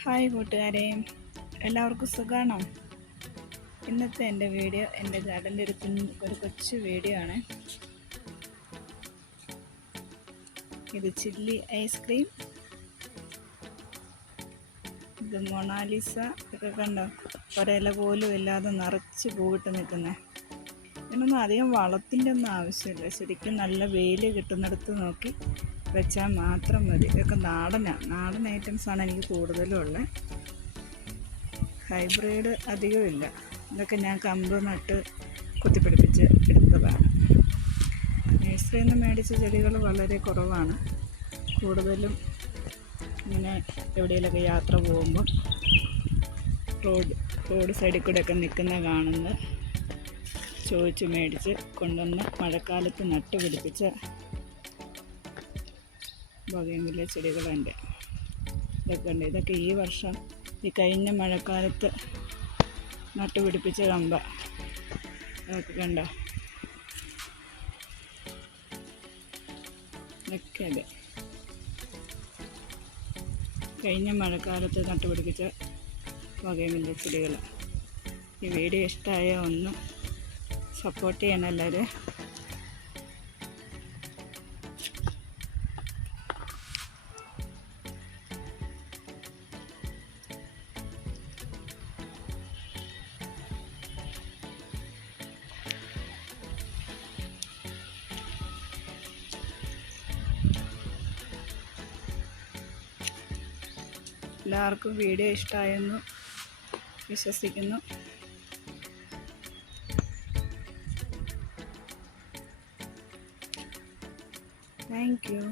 Hi കൂട്ടുകാരെ, എല്ലാവർക്കും സുഖമാണോ? ഇന്നത്തെ എൻ്റെ വീഡിയോ എൻ്റെ ഗാർഡൻ്റെ ഒരു കൊച്ചു വീഡിയോ ആണ്. ഇത് ചില്ലി ഐസ്ക്രീം, ഇത് മൊണാലിസ. ഇതൊക്കെ കണ്ടോ, ഒരില പോലും ഇല്ലാതെ നിറച്ച് പൂവിട്ട് നിൽക്കുന്നത്. ഇതിനൊന്നും അധികം വളത്തിൻ്റെ ഒന്നും ആവശ്യമില്ല. ശരിക്കും നല്ല വെയിൽ കിട്ടുന്നിടത്ത് നോക്കി വെച്ചാൽ മാത്രം മതി. ഇതൊക്കെ നാടൻ ഐറ്റംസാണ് എനിക്ക് കൂടുതലും ഉള്ളത്. ഹൈബ്രിഡ് അധികമില്ല. ഇതൊക്കെ ഞാൻ കമ്പ് നട്ട് കുത്തിപ്പിടിപ്പിച്ച് എടുത്തതാണ്. നഴ്സറിയിൽ നിന്ന് മേടിച്ച ചെടികൾ വളരെ കുറവാണ്. കൂടുതലും ഇങ്ങനെ എവിടെയെങ്കിലുമൊക്കെ യാത്ര പോകുമ്പോൾ റോഡ് സൈഡിൽ കൂടെയൊക്കെ നിൽക്കുന്ന കാണുന്നത് ചോദിച്ച് മേടിച്ച് കൊണ്ടുവന്ന് മഴക്കാലത്ത് നട്ടുപിടിപ്പിച്ച ബോഗൺവില്ല ചെടികളുണ്ട്. ഇതൊക്കെ ഉണ്ട്. ഇതൊക്കെ ഈ വർഷം ഈ കഴിഞ്ഞ മഴക്കാലത്ത് നട്ടുപിടിപ്പിച്ച കമ്പ. അതൊക്കെ കണ്ടോ, ഇതൊക്കെ അതെ കഴിഞ്ഞ മഴക്കാലത്ത് നട്ടുപിടിപ്പിച്ച ബോഗൺവില്ല ചെടികൾ. ഈ വീഡിയോ ഇഷ്ടമായ ഒന്ന് സപ്പോർട്ട് ചെയ്യണം എല്ലാവരും. എല്ലാവർക്കും വീഡിയോ ഇഷ്ടമായെന്ന് വിശ്വസിക്കുന്നു. Thank you.